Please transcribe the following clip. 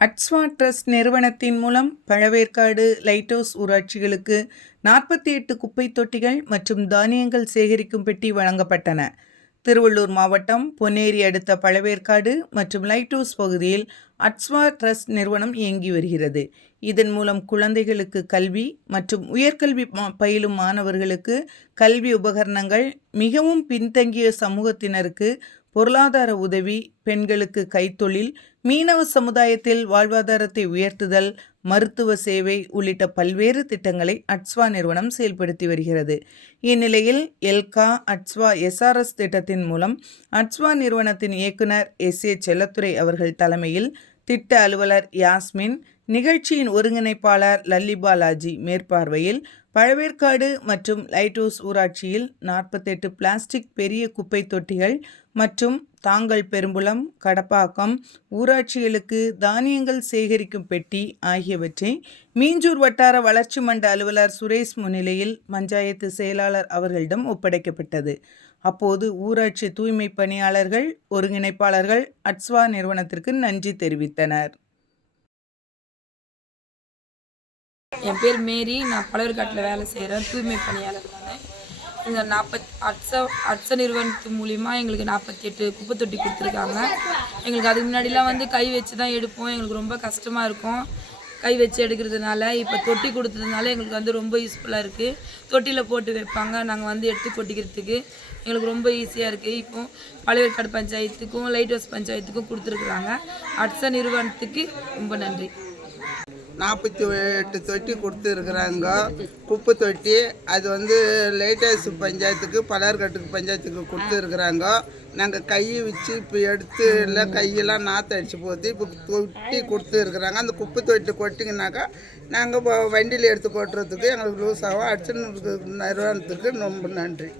அட்ஸ்வா trust நிறுவனத்தின் மூலம் Pazhaverkadu light house ஊராட்சிகளுக்கு நாற்பத்தி எட்டு குப்பை தொட்டிகள் மற்றும் தானியங்கள் சேகரிக்கும் பெட்டி வழங்கப்பட்டன. திருவள்ளூர் மாவட்டம் பொன்னேரி அடுத்த பழவேற்காடு மற்றும் லைட் ஹவுஸ் பகுதியில் அட்ஸ்வா ட்ரஸ்ட் நிறுவனம் இயங்கி வருகிறது. இதன் மூலம் குழந்தைகளுக்கு கல்வி மற்றும் உயர்கல்வி மா- பயிலும் மாணவர்களுக்கு கல்வி உபகரணங்கள் மிகவும் பின்தங்கிய சமூகத்தினருக்கு பொருளாதார உதவி பெண்களுக்கு கைத்தொழில் மீனவ சமுதாயத்தில் வாழ்வாதாரத்தை உயர்த்துதல் மருத்துவ சேவை உள்ளிட்ட பல்வேறு திட்டங்களை அட்ஸ்வா நிறுவனம் செயல்படுத்தி வருகிறது. இந்நிலையில் எல்கா அட்ஸ்வா எஸ்ஆர்எஸ் திட்டத்தின் மூலம் அட்ஸ்வா நிறுவனத்தின் இயக்குனர் எஸ் ஏ செல்லத்துறை அவர்கள் தலைமையில் திட்ட அலுவலர் யாஸ்மின் நிகழ்ச்சியின் ஒருங்கிணைப்பாளர் லல்லி பாலாஜி மேற்பார்வையில் பழவேற்காடு மற்றும் லைட் ஹவுஸ் ஊராட்சியில் நாற்பத்தெட்டு பிளாஸ்டிக் பெரிய குப்பை தொட்டிகள் மற்றும் தாங்கள் பெரும்புலம் கடப்பாக்கம் ஊராட்சிகளுக்கு தானியங்கள் சேகரிக்கும் பெட்டி ஆகியவற்றை மீஞ்சூர் வட்டார வளர்ச்சி மன்ற அலுவலர் சுரேஷ் முன்னிலையில் பஞ்சாயத்து செயலாளர் அவர்களிடம் ஒப்படைக்கப்பட்டது. அப்போது ஊராட்சி தூய்மை பணியாளர்கள் ஒருங்கிணைப்பாளர்கள் அட்ஸ்வா நிறுவனத்திற்கு நன்றி தெரிவித்தனர். என் பேர் மேரி. நான் பழவேற்காட்டில் வேலை செய்கிறேன். தூய்மை பணியாளர் நான். இந்த நாற்பத் அட்ச அட்ச நிறுவனத்து மூலிமா எங்களுக்கு நாற்பத்தி எட்டு குப்பை தொட்டி கொடுத்துருக்காங்க. எங்களுக்கு அதுக்கு முன்னாடிலாம் வந்து கை வச்சு தான் எடுப்போம். எங்களுக்கு ரொம்ப கஷ்டமாக இருக்கும். கை வச்சு எடுக்கிறதுனால இப்போ தொட்டி கொடுத்ததுனால எங்களுக்கு வந்து ரொம்ப யூஸ்ஃபுல்லாக இருக்குது தொட்டியில் போட்டு வைப்பாங்க. நாங்கள் வந்து எடுத்து கொட்டிக்கிறதுக்கு எங்களுக்கு ரொம்ப ஈஸியாக இருக்குது இப்போ பழவேற்காடு பஞ்சாயத்துக்கும் லைட் ஹவுஸ் பஞ்சாயத்துக்கும் கொடுத்துருக்குறாங்க. அட்ச நிறுவனத்துக்கு ரொம்ப நன்றி. நாற்பத்தி எட்டு தொட்டி கொடுத்துருக்குறாங்க. குப்பை தொட்டி அது வந்து லேட்டஸ்ட் பஞ்சாயத்துக்கு பலர்கட்டுக்கு பஞ்சாயத்துக்கு கொடுத்துருக்குறாங்க. நாங்கள் கையை வச்சு இப்போ எடுத்து எல்லாம் கையெல்லாம் நாற்று அடிச்சு போகுது இப்போ தொட்டி கொடுத்துருக்குறாங்க. அந்த குப்பை தொட்டி கொட்டிங்கனாக்கா நாங்கள் இப்போ வண்டியில் எடுத்து கொட்டுறதுக்கு எங்களுக்கு லூஸ் ஆகும். அடிச்சு நிறுவனத்துக்கு ரொம்ப நன்றி.